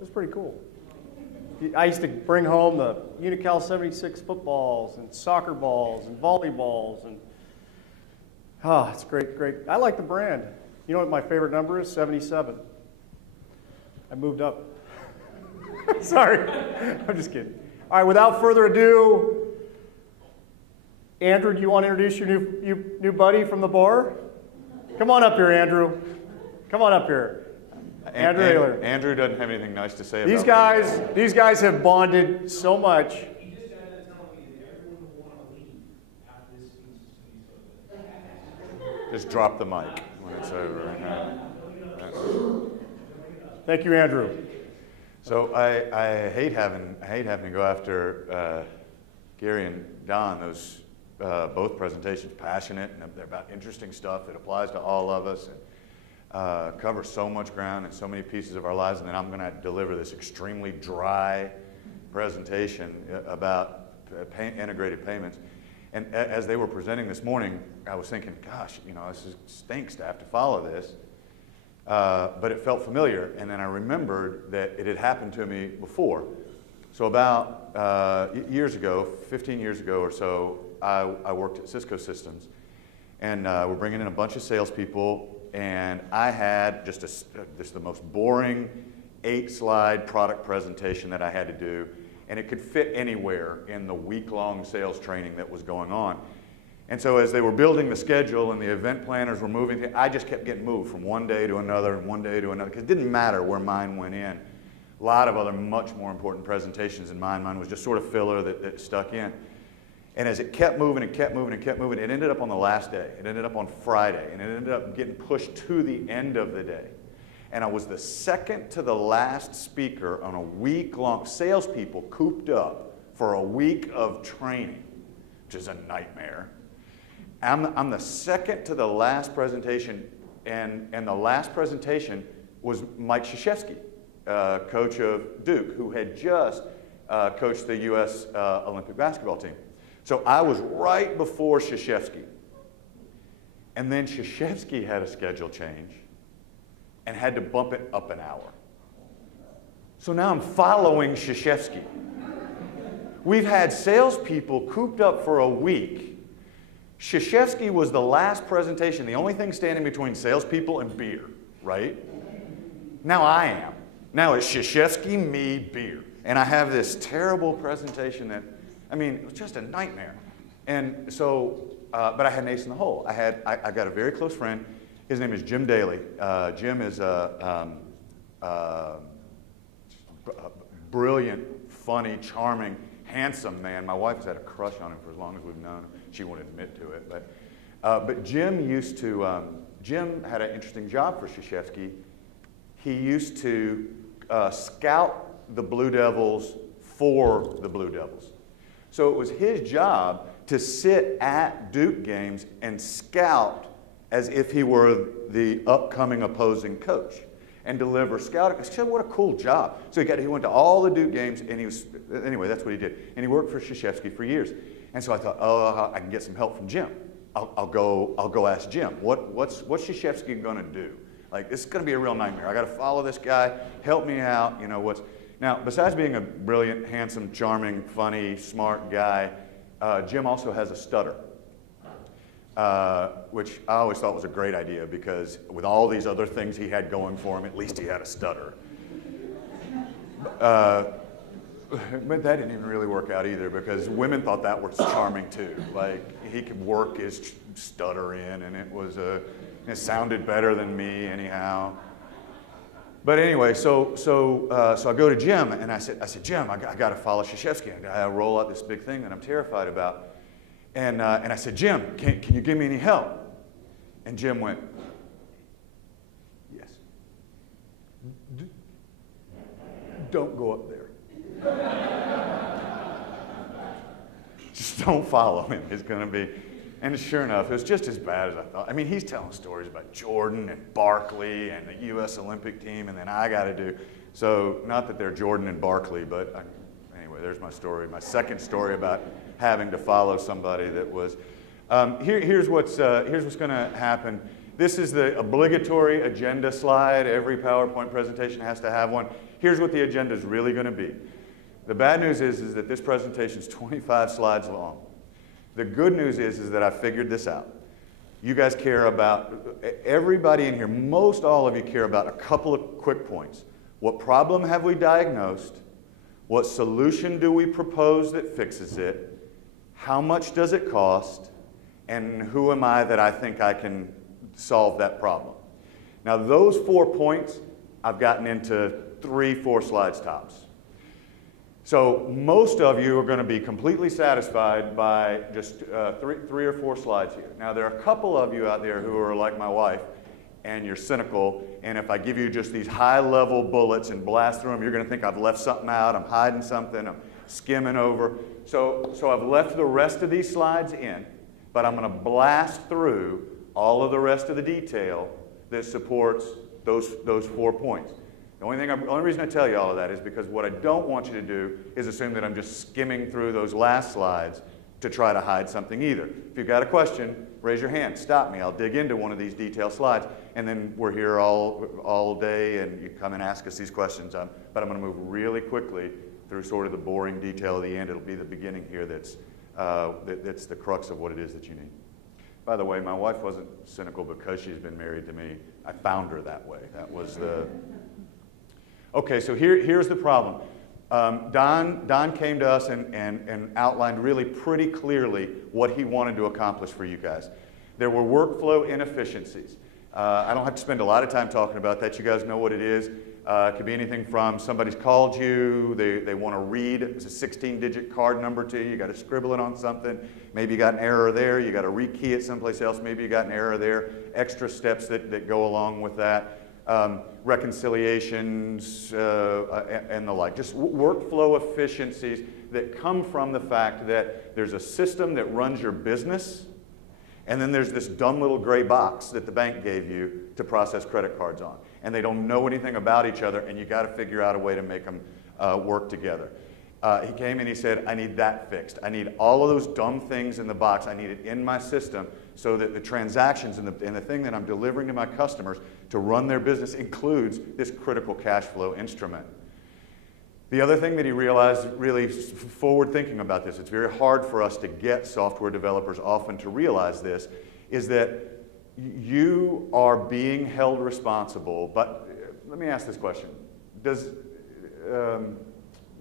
It was pretty cool. I used to bring home the Unical 76 footballs and soccer balls and volleyballs, and it's great, great. I like the brand. You know what my favorite number is? 77. I moved up. Sorry, I'm just kidding. All right, without further ado, Andrew, do you want to introduce your new buddy from the bar? Come on up here, Andrew. Come on up here. Andrew Ayler. Andrew doesn't have anything nice to say these about guys. These guys have bonded so much. He just got to tell me that everyone will want to leave after this speech is finished. Just drop the mic when it's over. Thank you, Andrew. So I hate having to go after Gary and Don. Those both presentations, passionate, and they're about interesting stuff that applies to all of us. And cover so much ground and so many pieces of our lives, and then I'm going to deliver this extremely dry presentation about integrated payments. And as they were presenting this morning, I was thinking, gosh, you know, this stinks to have to follow this. But it felt familiar, and then I remembered that it had happened to me before. So about years ago, 15 years ago or so, I worked at Cisco Systems, and we're bringing in a bunch of salespeople. And I had just the most boring 8-slide product presentation that I had to do, and it could fit anywhere in the week-long sales training that was going on. And so as they were building the schedule and the event planners were moving, I just kept getting moved from one day to another and one day to another, because it didn't matter where mine went in. A lot of other much more important presentations in mine. Mine was just sort of filler that stuck in. And as it kept moving and kept moving and kept moving, it ended up on the last day. It ended up on Friday, and it ended up getting pushed to the end of the day. And I was the second to the last speaker on a week-long, salespeople cooped up for a week of training, which is a nightmare. I'm the second to the last presentation, and the last presentation was Mike Krzyzewski, coach of Duke, who had just coached the U.S. Olympic basketball team. So I was right before Krzyzewski. And then Krzyzewski had a schedule change and had to bump it up an hour. So now I'm following Krzyzewski. We've had salespeople cooped up for a week. Krzyzewski was the last presentation, the only thing standing between salespeople and beer, right? Now I am. Now it's Krzyzewski, me, beer. And I have this terrible presentation that, I mean, it was just a nightmare. And so, but I had an ace in the hole. I got a very close friend. His name is Jim Daly. Jim is a brilliant, funny, charming, handsome man. My wife has had a crush on him for as long as we've known him. She won't admit to it. But Jim used to, Jim had an interesting job for Krzyzewski. He used to scout the Blue Devils for the Blue Devils. So it was his job to sit at Duke games and scout as if he were the upcoming opposing coach and deliver scouting. I said, what a cool job. So he went to all the Duke games, and anyway, that's what he did. And he worked for Krzyzewski for years. And so I thought, oh, I can get some help from Jim. I'll go ask Jim. What's Krzyzewski going to do? Like, this is going to be a real nightmare. I got to follow this guy. Help me out. You know what's. Now, besides being a brilliant, handsome, charming, funny, smart guy, Jim also has a stutter, which I always thought was a great idea because with all these other things he had going for him, at least he had a stutter. But that didn't even really work out either because women thought that was charming too. Like, he could work his stutter in, and it sounded better than me anyhow. But anyway, so I go to Jim, and I said, Jim, I got to follow Krzyzewski. I roll out this big thing that I'm terrified about. And I said, Jim, can you give me any help? And Jim went, yes. Don't go up there. Just don't follow him. It's going to be. And sure enough, it was just as bad as I thought. I mean, he's telling stories about Jordan and Barkley and the U.S. Olympic team, and then I got to do. So not that they're Jordan and Barkley, but anyway, there's my story. My second story about having to follow somebody that was. Here's what's going to happen. This is the obligatory agenda slide. Every PowerPoint presentation has to have one. Here's what the agenda is really going to be. The bad news is that this presentation is 25 slides long. The good news is that I figured this out. You guys care about, everybody in here, most all of you care about a couple of quick points. What problem have we diagnosed? What solution do we propose that fixes it? How much does it cost? And who am I that I think I can solve that problem? Now those 4 points, I've gotten into 3-4 slides tops. So most of you are going to be completely satisfied by just three or 4 slides here. Now there are a couple of you out there who are like my wife, and you're cynical, and if I give you just these high-level bullets and blast through them, you're going to think I've left something out, I'm hiding something, I'm skimming over. So I've left the rest of these slides in, but I'm going to blast through all of the rest of the detail that supports those 4 points. The only reason I tell you all of that is because what I don't want you to do is assume that I'm just skimming through those last slides to try to hide something either. If you've got a question, raise your hand, stop me. I'll dig into one of these detailed slides, and then we're here all day, and you come and ask us these questions. But I'm going to move really quickly through sort of the boring detail of the end. It'll be the beginning here that's the crux of what it is that you need. By the way, my wife wasn't cynical because she's been married to me. I found her that way. That was the... Okay, so here's the problem. Don came to us and outlined really pretty clearly what he wanted to accomplish for you guys. There were workflow inefficiencies. I don't have to spend a lot of time talking about that. You guys know what it is. It could be anything from somebody's called you, they want to read a 16-digit card number to you, you got to scribble it on something, maybe you got an error there, you got to rekey it someplace else, maybe you got an error there, extra steps that go along with that. Reconciliations and the like. Just workflow efficiencies that come from the fact that there's a system that runs your business, and then there's this dumb little gray box that the bank gave you to process credit cards on. And they don't know anything about each other, and you got to figure out a way to make them work together. He came and he said, I need that fixed. I need all of those dumb things in the box. I need it in my system so that the transactions and the thing that I'm delivering to my customers to run their business includes this critical cash flow instrument. The other thing that he realized, really forward thinking about this, it's very hard for us to get software developers often to realize this, is that you are being held responsible. But let me ask this question. We'll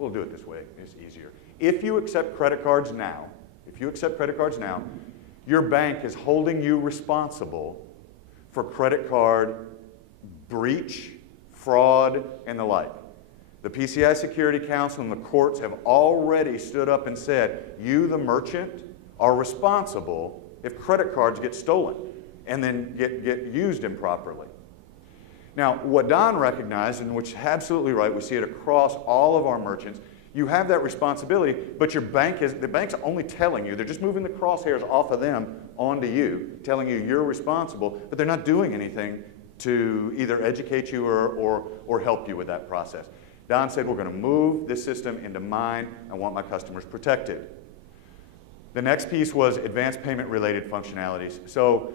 do it this way, it's easier. If you accept credit cards now, your bank is holding you responsible for credit card breach, fraud, and the like. The PCI Security Council and the courts have already stood up and said, you, the merchant, are responsible if credit cards get stolen and then get used improperly. Now, what Don recognized, and which is absolutely right, we see it across all of our merchants, you have that responsibility, but the bank's only telling you, they're just moving the crosshairs off of them onto you, telling you you're responsible, but they're not doing anything to either educate you or help you with that process. Don said, we're going to move this system into mine. I want my customers protected. The next piece was advanced payment related functionalities. So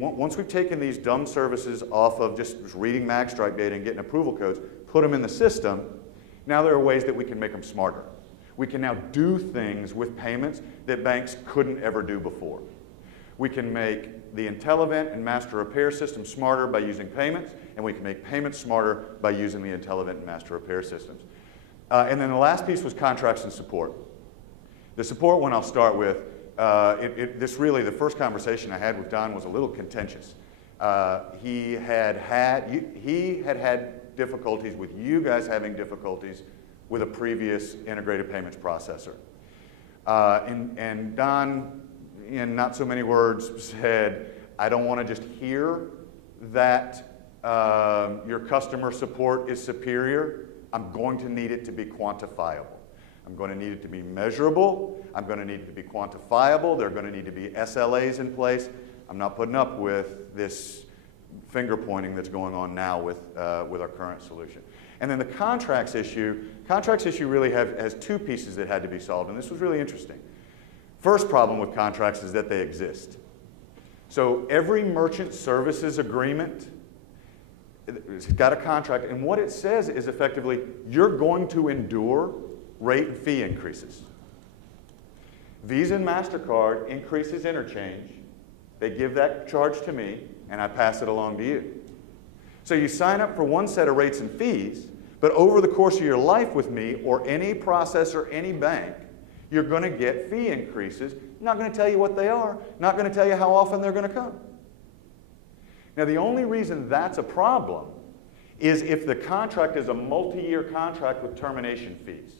once we've taken these dumb services off of just reading magstripe data and getting approval codes, put them in the system, now there are ways that we can make them smarter. We can now do things with payments that banks couldn't ever do before. We can make the IntelliVent and master repair system smarter by using payments, and we can make payments smarter by using the IntelliVent and master repair systems. And then the last piece was contracts and support. The support one I'll start with, the first conversation I had with Don was a little contentious. He had had difficulties with you guys having difficulties with a previous integrated payments processor. And Don, in not so many words, said, I don't want to just hear that your customer support is superior. I'm going to need it to be quantifiable. I'm going to need it to be measurable. I'm going to need it to be quantifiable. There are going to need to be SLAs in place. I'm not putting up with this finger pointing that's going on now with our current solution. And then the contracts issue really has 2 pieces that had to be solved, and this was really interesting. First problem with contracts is that they exist. So every merchant services agreement, it's got a contract, and what it says is effectively, you're going to endure rate and fee increases. Visa and MasterCard increases interchange. They give that charge to me, and I pass it along to you. So you sign up for one set of rates and fees, but over the course of your life with me or any processor, any bank, you're going to get fee increases. Not going to tell you what they are, not going to tell you how often they're going to come. Now, the only reason that's a problem is if the contract is a multi-year contract with termination fees.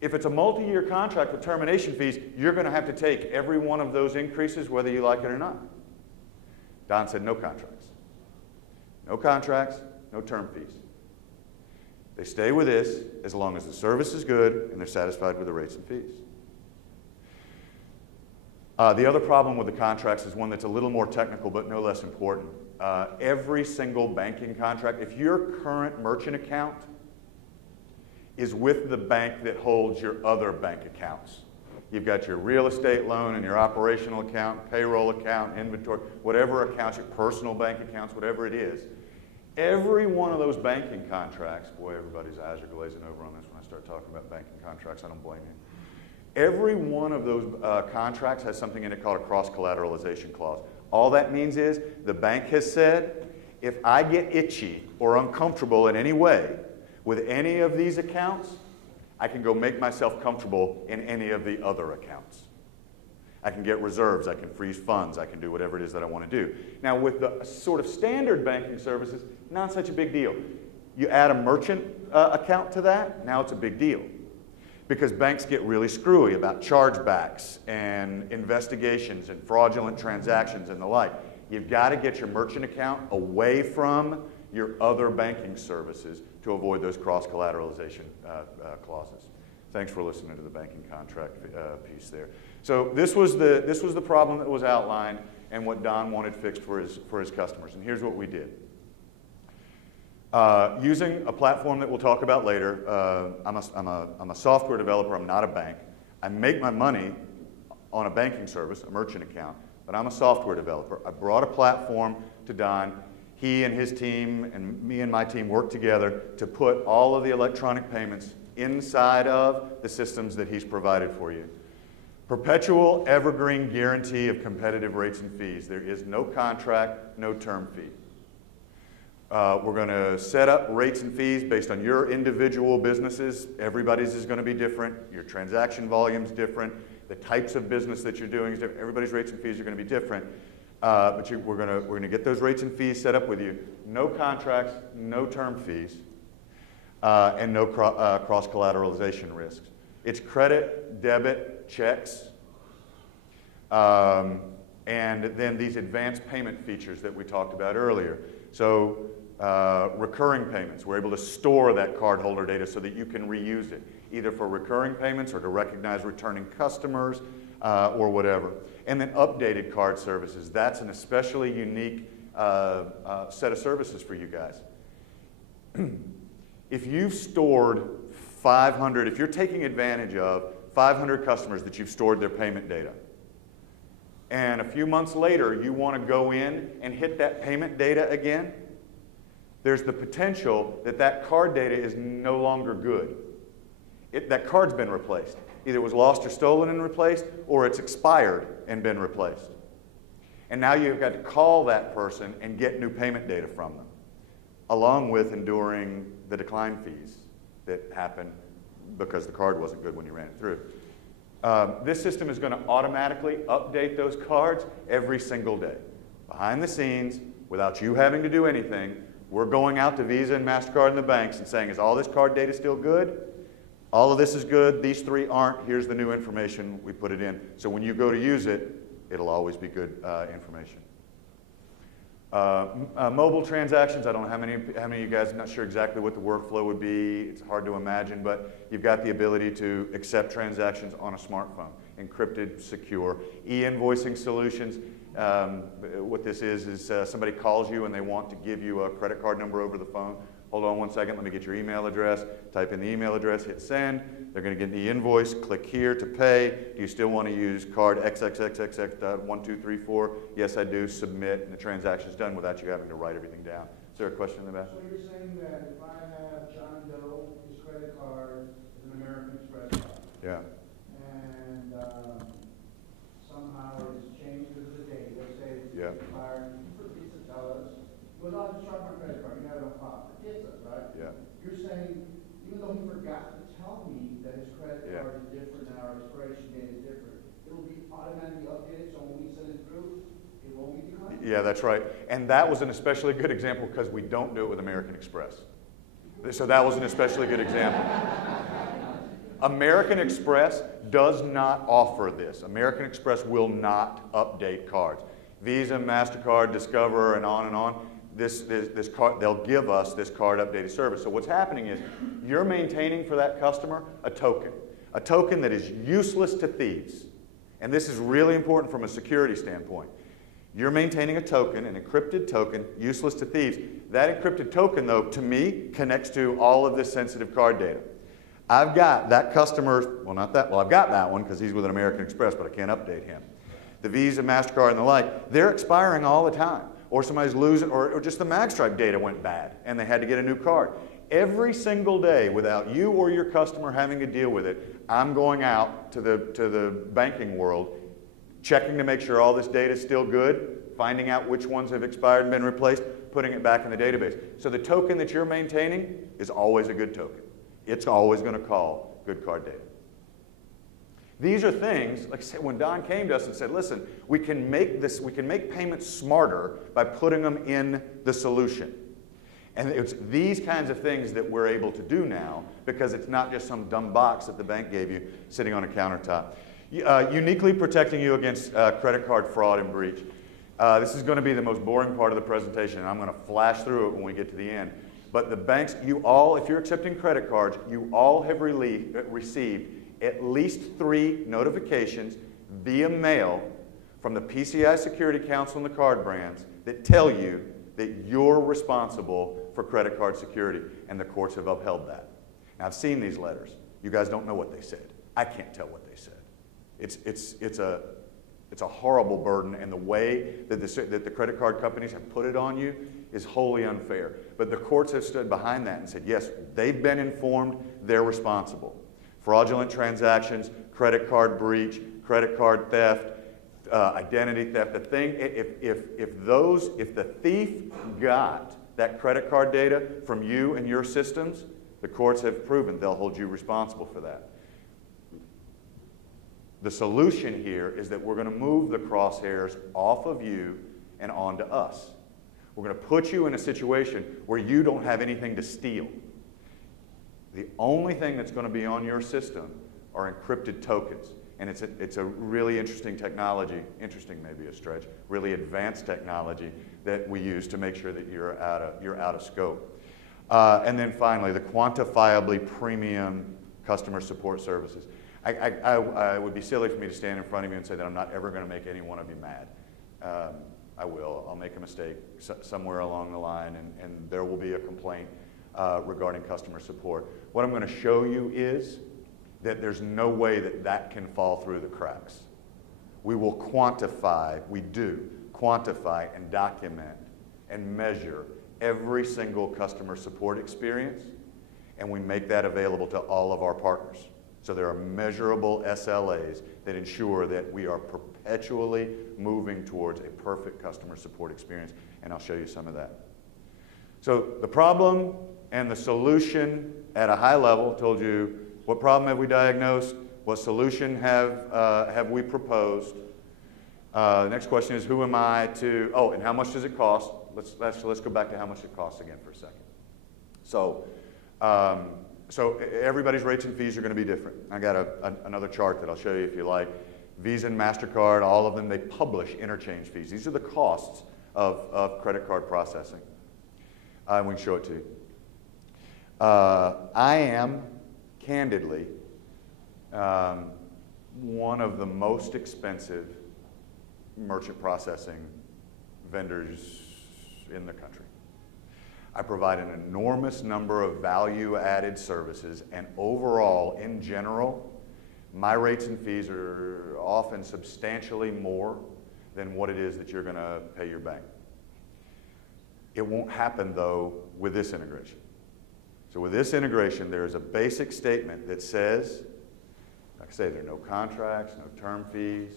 If it's a multi-year contract with termination fees, you're going to have to take every one of those increases whether you like it or not. Don said no contracts. No contracts, no term fees. They stay with this as long as the service is good and they're satisfied with the rates and fees. The other problem with the contracts is one that's a little more technical but no less important. Every single banking contract, if your current merchant account is with the bank that holds your other bank accounts, you've got your real estate loan and your operational account, payroll account, inventory, whatever accounts, your personal bank accounts, whatever it is, every one of those banking contracts, boy, everybody's eyes are glazing over on this when I start talking about banking contracts, I don't blame you. Every one of those contracts has something in it called a cross-collateralization clause. All that means is the bank has said, if I get itchy or uncomfortable in any way with any of these accounts, I can go make myself comfortable in any of the other accounts. I can get reserves, I can freeze funds, I can do whatever it is that I want to do. Now with the sort of standard banking services, not such a big deal. You add a merchant account to that, now it's a big deal. Because banks get really screwy about chargebacks and investigations and fraudulent transactions and the like. You've got to get your merchant account away from your other banking services to avoid those cross-collateralization clauses. Thanks for listening to the banking contract piece there. So this was the problem that was outlined and what Don wanted fixed for his customers. And here's what we did. Using a platform that we'll talk about later, I'm a software developer, I'm not a bank. I make my money on a banking service, a merchant account, but I'm a software developer. I brought a platform to Don. He and his team and me and my team worked together to put all of the electronic payments inside of the systems that he's provided for you. Perpetual evergreen guarantee of competitive rates and fees. There is no contract, no term fee. We're going to set up rates and fees based on your individual businesses. Everybody's is going to be different. Your transaction volume's different. The types of business that you're doing is different. Everybody's rates and fees are going to be different. But we're going to get those rates and fees set up with you. No contracts, no term fees, and no cross-collateralization risks. It's credit, debit, checks, and then these advanced payment features that we talked about earlier. So recurring payments, we're able to store that cardholder data so that you can reuse it, either for recurring payments or to recognize returning customers or whatever. And then updated card services. That's an especially unique set of services for you guys. If you've stored 500, if you're taking advantage of 500 customers that you've stored their payment data, and a few months later you want to go in and hit that payment data again, there's the potential that that card data is no longer good. That card's been replaced. Either it was lost or stolen and replaced, or it's expired and been replaced. And now you've got to call that person and get new payment data from them, along with enduring the decline fees that happen because the card wasn't good when you ran it through. This system is going to automatically update those cards every single day. Behind the scenes, without you having to do anything, we're going out to Visa and MasterCard and the banks and saying, is all this card data still good? All of this is good, these three aren't, here's the new information, we put it in. So when you go to use it, it'll always be good information. Mobile transactions, I don't know how many of you guys, I'm not sure exactly what the workflow would be, it's hard to imagine, but you've got the ability to accept transactions on a smartphone, encrypted, secure. E-invoicing solutions, what this is somebody calls you and they want to give you a credit card number over the phone hold on one second, let me get your email address, type in the email address, hit send. They're going to get the invoice, click here to pay. Do you still want to use card XXXXX.1234? Yes, I do. Submit, and the transaction's done without you having to write everything down. Is there a question in the back? So you're saying that if I have John Doe, his credit card is an American Express card, Yeah. and somehow it's changed because of the date, let's say it's Yeah. expired, he forgets to tell us, he goes, "I'll just charge my credit card, you have it on file," forgets us, right? Yeah. You're saying, even though he forgot to tell me that his credit Yeah. card is different and our expiration date is different, it'll be automatically updated, so when we send it through, it won't be declined? Yeah, that's right. And that was an especially good example because we don't do it with American Express. So that was an especially good example. American Express does not offer this. American Express will not update cards. Visa, MasterCard, Discover, and on, this card, they'll give us this card updated service. So what's happening is you're maintaining for that customer a token that is useless to thieves. And this is really important from a security standpoint. You're maintaining a token, an encrypted token, useless to thieves. That encrypted token, though, to me, connects to all of this sensitive card data. I've got that customer's, I've got that one because he's with an American Express, but I can't update him. The Visa, MasterCard, and the like, they're expiring all the time. Or somebody's losing, or just the MagStripe data went bad and they had to get a new card. Every single day, without you or your customer having to deal with it, I'm going out to the banking world, checking to make sure all this data is still good, finding out which ones have expired and been replaced, putting it back in the database. So the token that you're maintaining is always a good token. It's always going to call good card data. These are things, like I said, when Don came to us and said, listen, we can make payments smarter by putting them in the solution. And it's these kinds of things that we're able to do now because it's not just some dumb box that the bank gave you sitting on a countertop. Uniquely protecting you against credit card fraud and breach. This is going to be the most boring part of the presentation, and I'm going to flash through it when we get to the end. But the banks, you all, if you're accepting credit cards, you all have received at least 3 notifications via mail from the PCI Security Council and the card brands that tell you that you're responsible for credit card security, and the courts have upheld that. Now, I've seen these letters. You guys don't know what they said. I can't tell what they said. It's a horrible burden, and the way that the credit card companies have put it on you is wholly unfair. But the courts have stood behind that and said, yes, they've been informed, they're responsible. Fraudulent transactions, credit card breach, credit card theft, identity theft. The thing, if the thief got that credit card data from you and your systems, the courts have proven they'll hold you responsible for that. The solution here is that we're going to move the crosshairs off of you and onto us. We're going to put you in a situation where you don't have anything to steal. The only thing that's going to be on your system are encrypted tokens. And it's a really interesting technology, interesting maybe a stretch, really advanced technology that we use to make sure that you're out of scope. And then finally, the quantifiably premium customer support services. I would be silly for me to stand in front of you and say that I'm not ever going to make any one of you mad. I will. I'll make a mistake somewhere along the line, and there will be a complaint regarding customer support. What I'm going to show you is that there's no way that that can fall through the cracks. We will quantify, we do, quantify and document and measure every single customer support experience, and we make that available to all of our partners. So there are measurable SLAs that ensure that we are perpetually moving towards a perfect customer support experience, and I'll show you some of that. So the problem and the solution at a high level told you what problem have we diagnosed, what solution have we proposed. The next question is who am I to, and how much does it cost? Let's go back to how much it costs again for a second. So everybody's rates and fees are going to be different. I got another chart that I'll show you if you like. Visa and MasterCard, all of them, they publish interchange fees. These are the costs of credit card processing. We can show it to you. I am, candidly, one of the most expensive merchant processing vendors in the country. I provide an enormous number of value-added services, and overall, in general, my rates and fees are often substantially more than what it is that you're going to pay your bank. It won't happen, though, with this integration. So with this integration, there's a basic statement that says, like I say, there are no contracts, no term fees.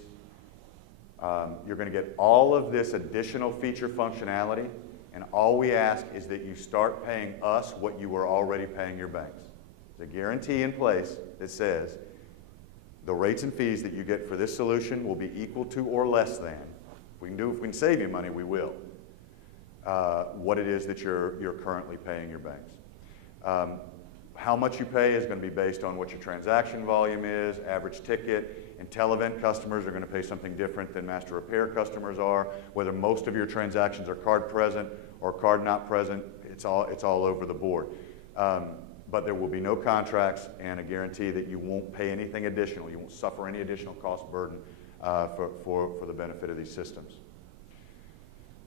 You're going to get all of this additional feature functionality, and all we ask is that you start paying us what you were already paying your banks. There's a guarantee in place that says the rates and fees that you get for this solution will be equal to or less than. If we can save you money, we will. What it is that you're currently paying your banks. How much you pay is going to be based on what your transaction volume is, average ticket. IntelliVent customers are going to pay something different than Master Repair customers are. Whether most of your transactions are card present or card not present, it's all over the board. But there will be no contracts and a guarantee that you won't pay anything additional. You won't suffer any additional cost burden for the benefit of these systems.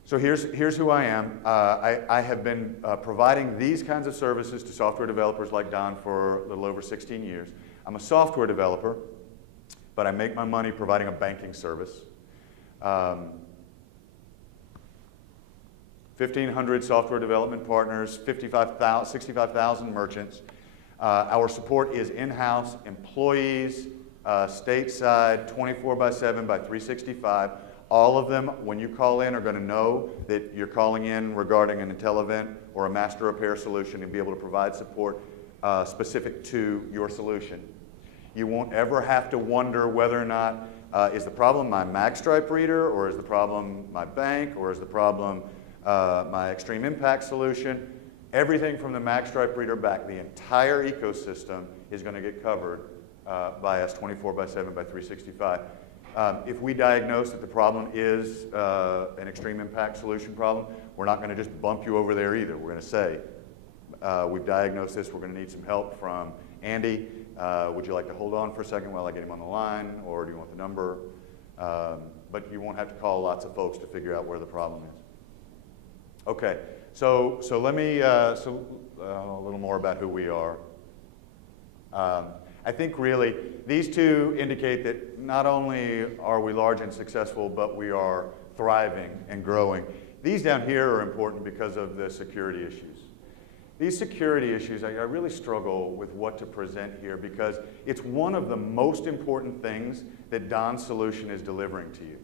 So here's who I am. I have been providing these kinds of services to software developers like Don for a little over 16 years. I'm a software developer, but I make my money providing a banking service. 1,500 software development partners, 65,000 merchants. Our support is in-house, employees, stateside, 24/7 by 365. All of them, when you call in, are going to know that you're calling in regarding an IntelliVent or a Master Repair solution and be able to provide support specific to your solution. You won't ever have to wonder whether or not, is the problem my MagStripe reader, or is the problem my bank, or is the problem my Extreme Impact solution. Everything from the MagStripe reader back, the entire ecosystem is going to get covered by us 24/7 by 365. If we diagnose that the problem is an Extreme Impact solution problem, we're not going to just bump you over there either. We're going to say, we've diagnosed this, we're going to need some help from Andy. Would you like to hold on for a second while I get him on the line, or do you want the number? But you won't have to call lots of folks to figure out where the problem is. Okay, so let me, a little more about who we are. I think really these two indicate that not only are we large and successful, but we are thriving and growing. These down here are important because of the security issues. These security issues, I really struggle with what to present here because it's one of the most important things that Don's solution is delivering to you.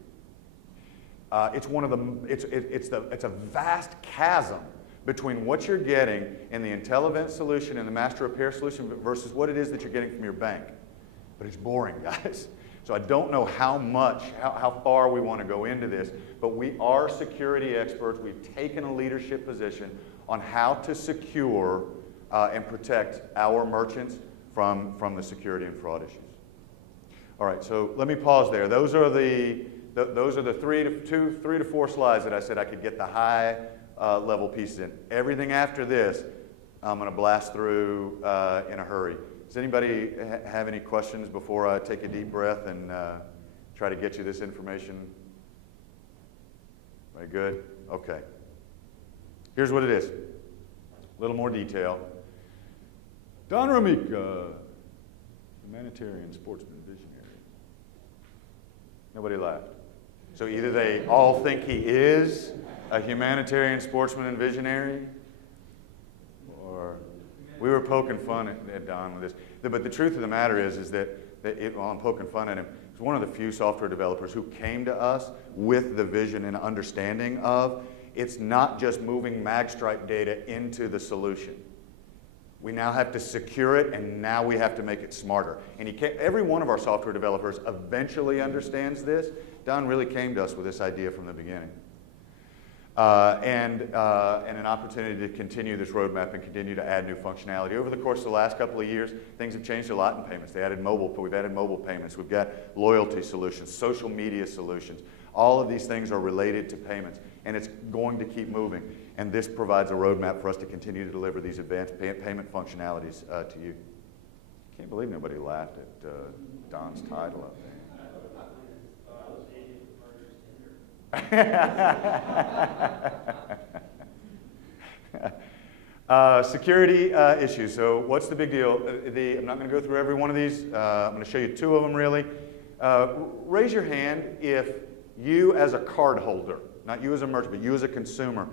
It's a vast chasm between what you're getting in the IntelliVent solution and the Master Repair solution versus what it is that you're getting from your bank. But it's boring, guys. So I don't know how far we want to go into this, but we are security experts. We've taken a leadership position on how to secure and protect our merchants from the security and fraud issues. All right, so let me pause there. Those are the 3 to 4 slides that I said I could get the high level pieces in. Everything after this, I'm going to blast through in a hurry. Does anybody have any questions before I take a deep breath and try to get you this information? Very good? Okay. Here's what it is. A little more detail. Don Ramika, humanitarian sportsman visionary. Nobody laughed. So either they all think he is a humanitarian sportsman and visionary, or we were poking fun at Don with this. But the truth of the matter is that while I'm poking fun at him, he's one of the few software developers who came to us with the vision and understanding of it's not just moving MagStripe data into the solution. We now have to secure it, and now we have to make it smarter. And every one of our software developers eventually understands this. Don really came to us with this idea from the beginning. And an opportunity to continue this roadmap and continue to add new functionality. Over the course of the last couple of years, things have changed a lot in payments. We've added mobile payments. We've got loyalty solutions, social media solutions. All of these things are related to payments, and it's going to keep moving. And this provides a roadmap for us to continue to deliver these advanced payment functionalities to you. Can't believe nobody laughed at Don's title up there. Security issues. So what's the big deal? I'm not going to go through every one of these. I'm going to show you 2 of them really. Raise your hand if you as a card holder, not you as a merchant, but you as a consumer,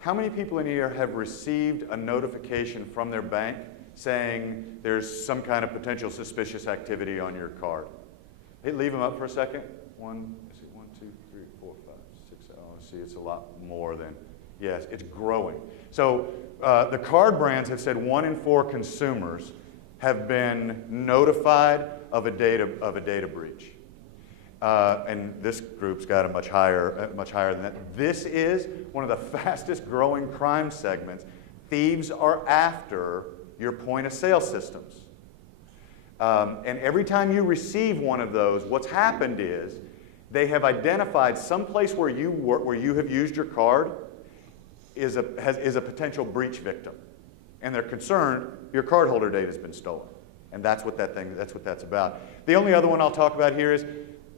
how many people in here have received a notification from their bank saying there's some kind of potential suspicious activity on your card? Hey, leave them up for a second. 1, 2, 3, 4, 5, 6. Oh, see, it's a lot more than, yes, it's growing. So the card brands have said 1 in 4 consumers have been notified of a data breach. And this group's got a much higher than that. This is one of the fastest growing crime segments. Thieves are after your point of sale systems. And every time you receive one of those, what's happened is they have identified some place where you have used your card is a potential breach victim. And they're concerned your cardholder data has been stolen. And that's what that's about. The only other one I'll talk about here is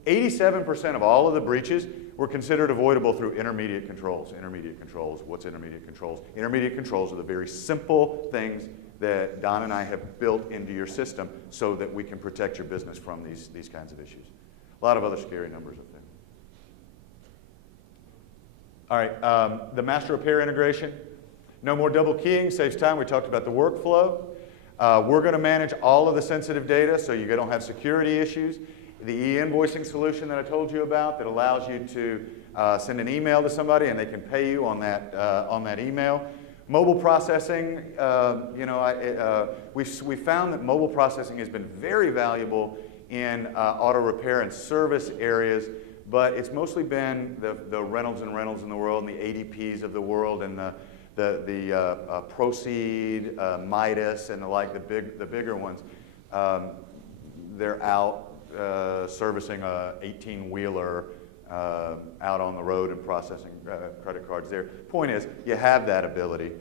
87% of all of the breaches were considered avoidable through intermediate controls. Intermediate controls, what's intermediate controls? Intermediate controls are the very simple things that Don and I have built into your system so that we can protect your business from these kinds of issues. A lot of other scary numbers up there. All right, the master repair integration. No more double keying, saves time. We talked about the workflow. We're going to manage all of the sensitive data so you don't have security issues. The e-invoicing solution that I told you about that allows you to send an email to somebody and they can pay you on that email. Mobile processing, we found that mobile processing has been very valuable in auto repair and service areas, but it's mostly been the Reynolds and Reynolds in the world and the ADPs of the world and the Proceed, Midas, and the like, the bigger ones. They're out servicing a 18-wheeler out on the road and processing credit cards there. Point is, you have that ability.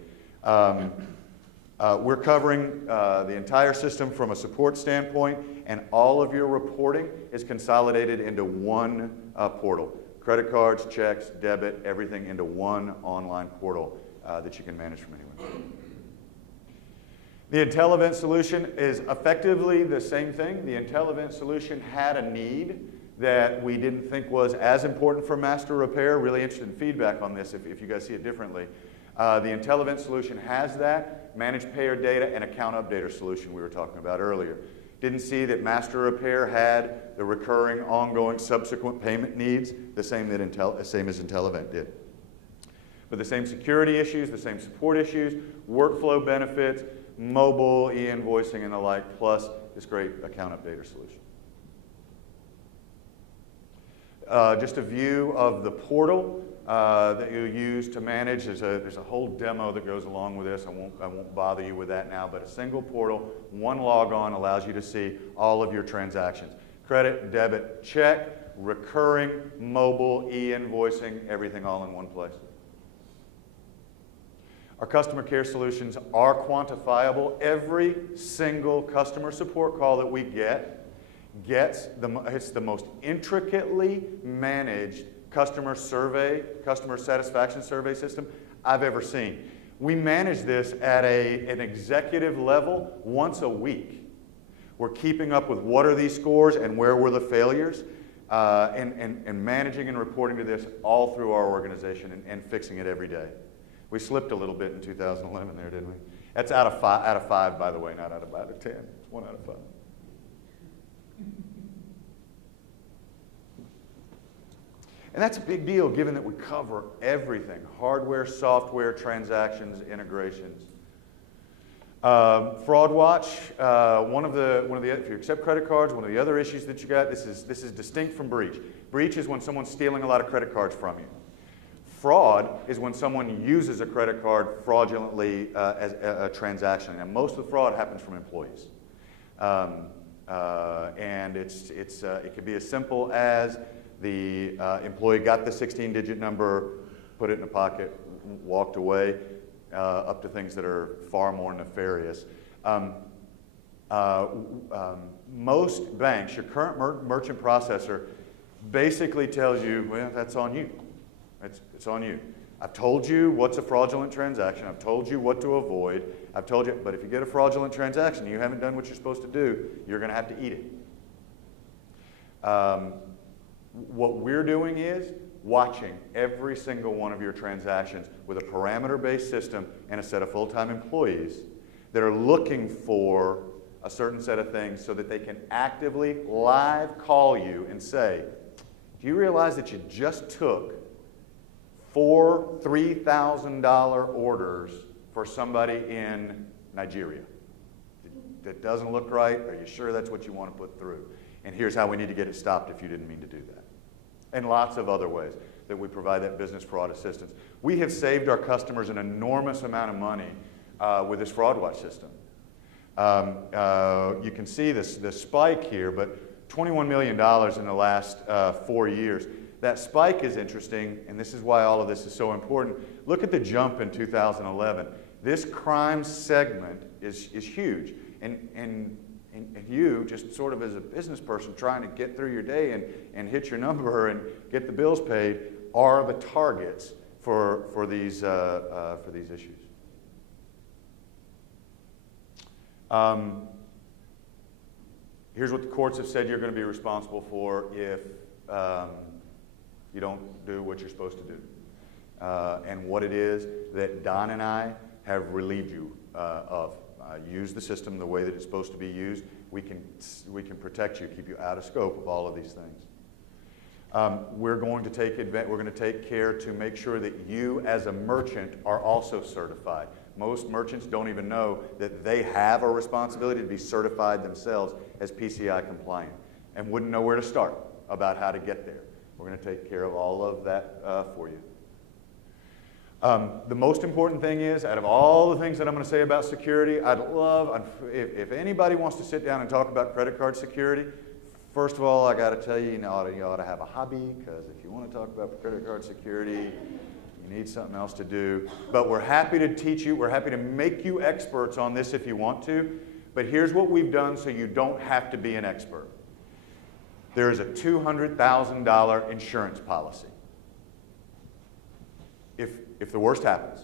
We're covering the entire system from a support standpoint, and all of your reporting is consolidated into one portal. Credit cards, checks, debit, everything into one online portal that you can manage from anywhere. The IntelliVent solution is effectively the same thing. The IntelliVent solution had a need that we didn't think was as important for master repair. Really interested in feedback on this if you guys see it differently. The IntelliVent solution has that, managed payer data, and account updater solution we were talking about earlier. Didn't see that master repair had the recurring, ongoing, subsequent payment needs, the same as IntelliVent did. But the same security issues, the same support issues, workflow benefits, mobile, e-invoicing, and the like, plus this great account updater solution. Just a view of the portal that you use to manage. There's a whole demo that goes along with this. I won't bother you with that now, but a single portal, one log-on allows you to see all of your transactions. Credit, debit, check, recurring, mobile, e-invoicing, everything all in one place. Our customer care solutions are quantifiable. Every single customer support call that we get it's the most intricately managed customer satisfaction survey system I've ever seen. We manage this at an executive level once a week. We're keeping up with what are these scores and where were the failures, and managing and reporting to this all through our organization and fixing it every day. We slipped a little bit in 2011 there, didn't we? That's out of five, by the way, not out of 10. It's 1 out of 5. And that's a big deal given that we cover everything: hardware, software, transactions, integrations. Fraud Watch, if you accept credit cards, one of the other issues that you got, this is distinct from breach. Breach is when someone's stealing a lot of credit cards from you. Fraud is when someone uses a credit card fraudulently as a transaction, and most of the fraud happens from employees. And it could be as simple as the employee got the 16-digit number, put it in a pocket, walked away, up to things that are far more nefarious. Most banks, your current merchant processor basically tells you, well, that's on you. It's on you. I've told you what's a fraudulent transaction. I've told you what to avoid. I've told you, but if you get a fraudulent transaction and you haven't done what you're supposed to do, you're going to have to eat it. What we're doing is watching every single one of your transactions with a parameter-based system and a set of full-time employees that are looking for a certain set of things so that they can actively live call you and say, do you realize that you just took 4 $3,000 orders for somebody in Nigeria? That doesn't look right. Are you sure that's what you want to put through? And here's how we need to get it stopped if you didn't mean to do that. And lots of other ways that we provide that business fraud assistance. We have saved our customers an enormous amount of money with this Fraud Watch system. You can see this spike here, but $21 million in the last 4 years. That spike is interesting, and this is why all of this is so important. Look at the jump in 2011. This crime segment is huge, and you, just sort of as a business person trying to get through your day and hit your number and get the bills paid, are the targets for these issues. Here's what the courts have said you're going to be responsible for if you don't do what you're supposed to do. And what it is that Don and I have relieved you of. Use the system the way that it's supposed to be used. We can protect you, keep you out of scope of all of these things. We're going to take care to make sure that you as a merchant are also certified. Most merchants don't even know that they have a responsibility to be certified themselves as PCI compliant and wouldn't know where to start about how to get there. We're going to take care of all of that for you. The most important thing is, out of all the things that I'm going to say about security, I'd love, if anybody wants to sit down and talk about credit card security, first of all, I got to tell you, you ought to have a hobby, because if you want to talk about credit card security, you need something else to do. But we're happy to teach you. We're happy to make you experts on this if you want to. But here's what we've done so you don't have to be an expert. There is a $200,000 insurance policy. If the worst happens,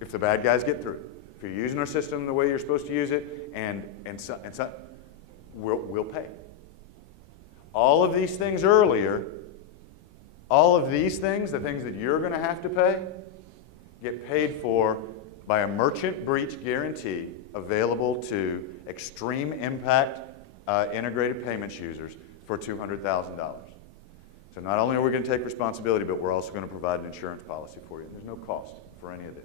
if the bad guys get through, if you're using our system the way you're supposed to use it, we'll pay. All of these things earlier, all of these things, the things that you're going to have to pay, get paid for by a merchant breach guarantee available to extreme impact integrated payments users for $200,000. So not only are we going to take responsibility, but we're also going to provide an insurance policy for you. There's no cost for any of this.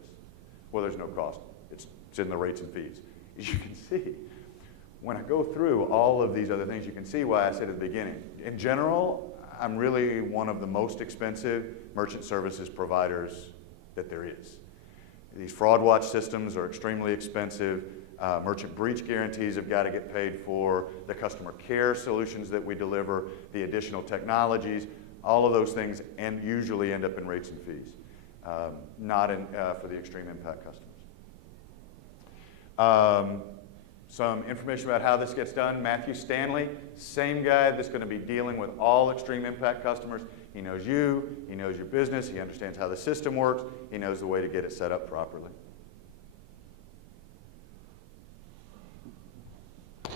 Well, there's no cost. It's in the rates and fees. As you can see, when I go through all of these other things, you can see why I said at the beginning. In general, I'm really one of the most expensive merchant services providers that there is. These fraud watch systems are extremely expensive. Merchant breach guarantees have got to get paid for. The customer care solutions that we deliver, the additional technologies, all of those things usually end up in rates and fees, not for the extreme impact customers. Some information about how this gets done. Matthew Stanley, same guy that's going to be dealing with all extreme impact customers. He knows you, he knows your business, he understands how the system works, he knows the way to get it set up properly.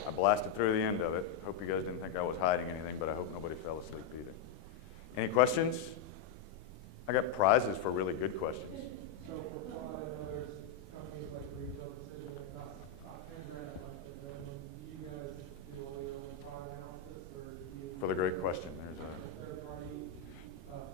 I blasted through the end of it. Hope you guys didn't think I was hiding anything, but I hope nobody fell asleep either. Any questions? I got prizes for really good questions. So for fraud, I know there's companies like Retail Decision that cost $10,000 a month. Do you guys do all your own fraud analysis, or do you? For the great question. There's a third-party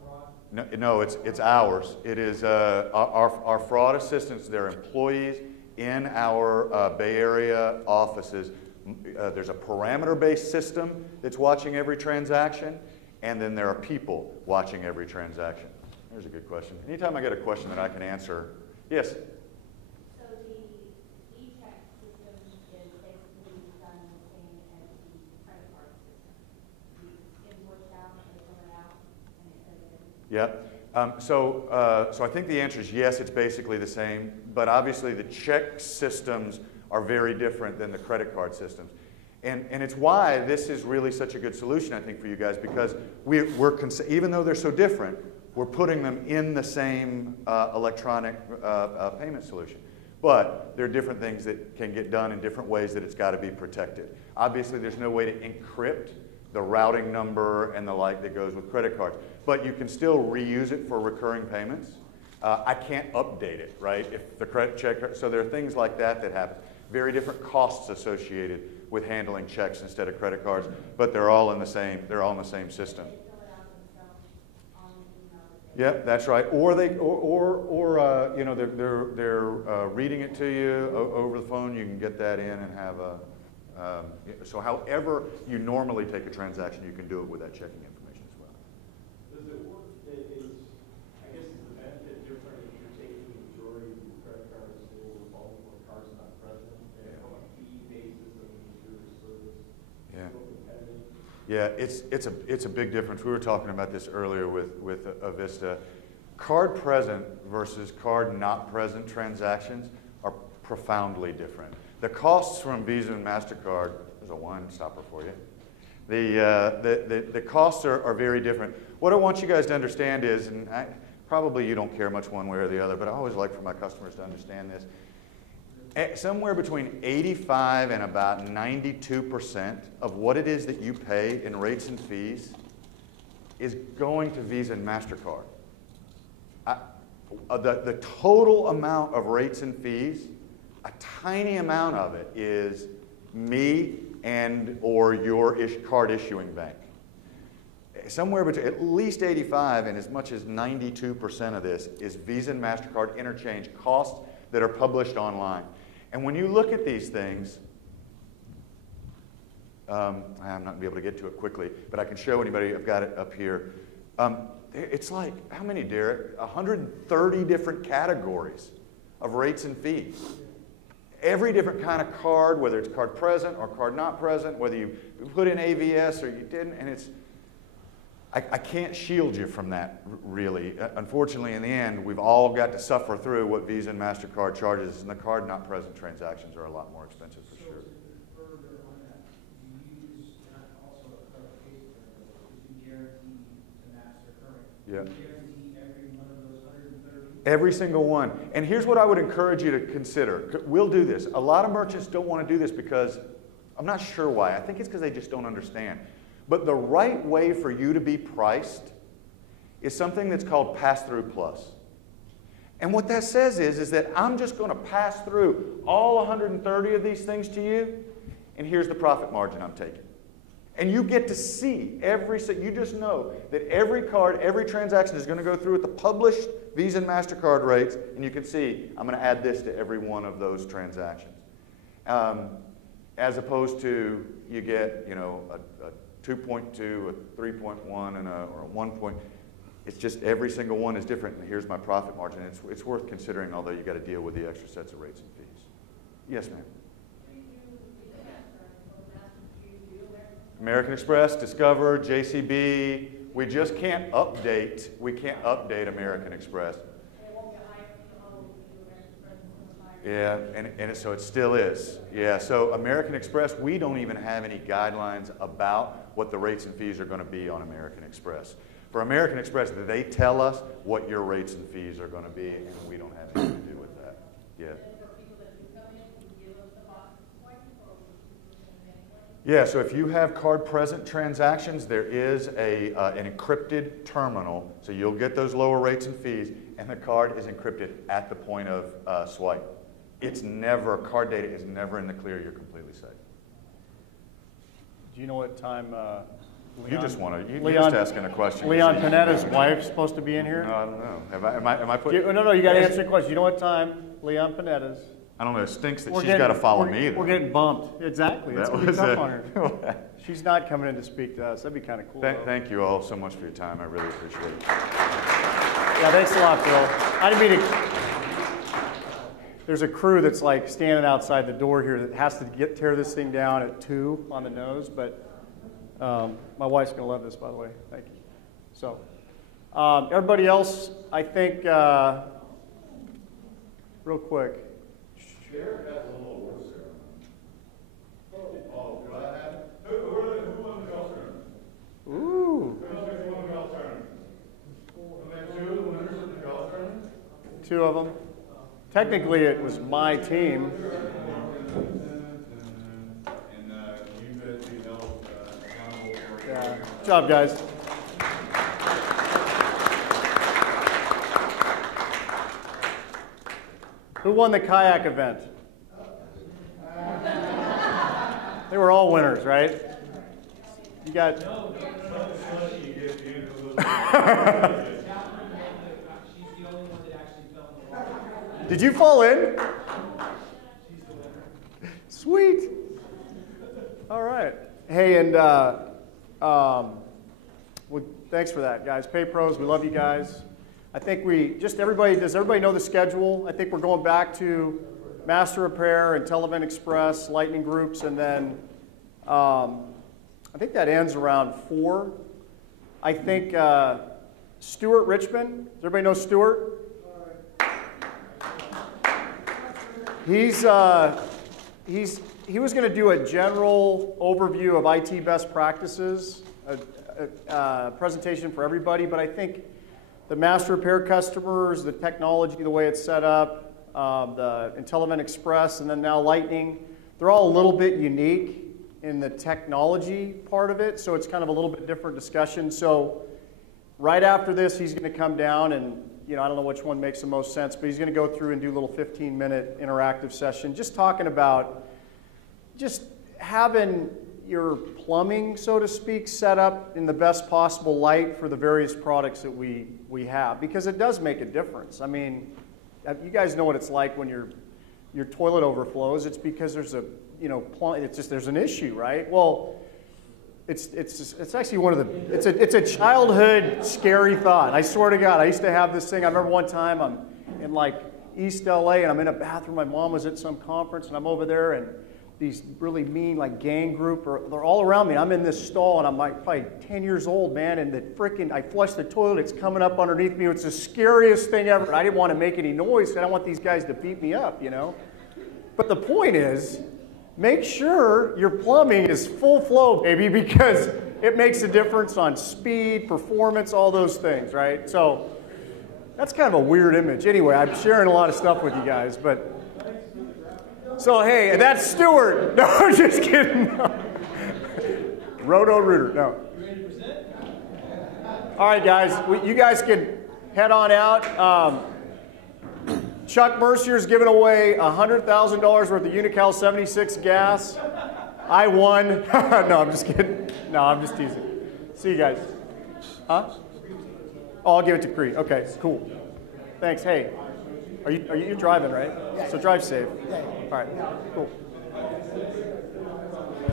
fraud? No, it's ours. It is our fraud assistants. They're employees in our Bay Area offices. There's a parameter-based system that's watching every transaction, and then there are people watching every transaction. There's a good question. Anytime I get a question that I can answer, yes? So the e-check system is basically done the same as the credit card system. You invoice out, and fill it out, and it says it. Yep. So I think the answer is yes, it's basically the same, but obviously the check systems are very different than the credit card systems. And it's why this is really such a good solution, I think, for you guys, because even though they're so different, we're putting them in the same electronic payment solution. But there are different things that can get done in different ways that it's got to be protected. Obviously, there's no way to encrypt the routing number and the like that goes with credit cards. But you can still reuse it for recurring payments. I can't update it, right? If the credit check, so there are things like that that happen. Very different costs associated with handling checks instead of credit cards, but they're all in the same system. Yep, that's right. Or they, you know, they're reading it to you over the phone. You can get that in and have a. So, however you normally take a transaction, you can do it with that checking information as well. Does it work? I guess is the benefit different if you're taking the majority of your credit cards still revolving when the card's not present? And from a fee basis, I mean, is your service still competitive? Yeah, it's a big difference. We were talking about this earlier with Avista. Card present versus card not present transactions are profoundly different. The costs from Visa and MasterCard, there's a wine stopper for you. The costs are very different. What I want you guys to understand is, and probably you don't care much one way or the other, but I always like for my customers to understand this. Somewhere between 85 and about 92% of what it is that you pay in rates and fees is going to Visa and MasterCard. The total amount of rates and fees, a tiny amount of it is me and or your card issuing bank. Somewhere between at least 85 and as much as 92% of this is Visa and MasterCard interchange costs that are published online. And when you look at these things, I'm not going to be able to get to it quickly, but I can show anybody, I've got it up here. It's like, how many, Derek? 130 different categories of rates and fees. Every different kind of card, whether it's card present or card not present, whether you put in AVS or you didn't, and it's, I can't shield you from that, really. Unfortunately, in the end, we've all got to suffer through what Visa and MasterCard charges, and the card not present transactions are a lot more expensive for sure. Further on that, do you use also a clarification, do you guarantee the master current? Yeah. Do you guarantee every one of those 130? Every single one. And here's what I would encourage you to consider. We'll do this. A lot of merchants don't want to do this because, I'm not sure why. I think it's because they just don't understand. But the right way for you to be priced is something that's called pass-through plus. And what that says is that I'm just going to pass through all 130 of these things to you, and here's the profit margin I'm taking. And you get to see you just know that every card, every transaction is going to go through at the published Visa and MasterCard rates, and you can see I'm going to add this to every one of those transactions. As opposed to you get, you know, a 2.2, a 3.1, and or a 1 point. It's just every single one is different, and here's my profit margin. It's worth considering, although you got to deal with the extra sets of rates and fees. Yes, ma'am. American Express, Discover, JCB. We just can't update. We can't update American Express. Yeah, and so it still is. Yeah, so American Express, we don't even have any guidelines about what the rates and fees are going to be on American Express. For American Express, they tell us what your rates and fees are going to be, and we don't have anything to do with that. Yeah. Yeah, so if you have card-present transactions, there is an encrypted terminal, so you'll get those lower rates and fees, and the card is encrypted at the point of swipe. Card data is never in the clear. You're completely safe. Do you know what time You're just asking a question. Leon Panetta's wife's supposed to be in here? No, I don't know. Am I putting... No, you got to answer the question. You know what time Leon Panetta's? I don't know. It stinks that she's got to follow me. We're getting bumped. Exactly. It's going to be tough on her. She's not coming in to speak to us. That'd be kind of cool. Thank you all so much for your time. I really appreciate it. Yeah, thanks a lot, Phil. I didn't mean to... There's a crew that's like standing outside the door here that has to tear this thing down at 2 on the nose, but my wife's going to love this, by the way. Thank you. So, everybody else, I think, real quick. Derek has a little award ceremony. Oh, do I have it? Who won the golf tournament? Ooh. Who won the golf tournament? 2 of them. Technically, it was my team. And you guys be held accountable for. Yeah. Good job, guys. Who won the kayak event? They were all winners, right? You got. She's the only one that actually fell in the water. Did you fall in? Sweet. All right. Hey, and well, thanks for that, guys. PayPros, we love you guys. I think does everybody know the schedule? I think we're going back to Master Repair and Televent Express, Lightning Groups, and then I think that ends around 4. I think Stuart Richmond, does everybody know Stuart? He was going to do a general overview of IT best practices, a presentation for everybody, but I think the Master Repair customers, the technology, the way it's set up, the Televent Express, and then now Lightning, they're all a little bit unique in the technology part of it, so it's kind of a little bit different discussion. So right after this, he's going to come down and, I don't know which one makes the most sense, but he's going to go through and do a little 15-minute interactive session, just talking about just having your plumbing, so to speak, set up in the best possible light for the various products that we have, because it does make a difference. I mean, you guys know what it's like when your toilet overflows. It's because there's a, there's an issue, right? Well, it's actually one of the, it's a childhood scary thought. I swear to God, I used to have this thing. I remember one time I'm in like East LA and I'm in a bathroom. My mom was at some conference and I'm over there and these really mean like gang group, they're all around me. I'm in this stall and I'm like probably 10 years old, man, and I flush the toilet, it's coming up underneath me. It's the scariest thing ever. I didn't want to make any noise. I don't want these guys to beat me up, But the point is, make sure your plumbing is full flow, baby, because it makes a difference on speed, performance, all those things, right? So that's kind of a weird image. Anyway, I'm sharing a lot of stuff with you guys, but so hey, and that's Stuart. No, I'm just kidding. No. Roto-Rooter, no. You ready to present? All right, guys, you guys can head on out. Chuck Mercier's giving away $100,000 worth of Unical 76 gas. I won. No, I'm just kidding. No, I'm just teasing. See you guys. Huh? Oh, I'll give it to Creed. Okay, cool. Thanks. Hey, are you driving, right? Yeah. So drive safe. Yeah. All right, cool.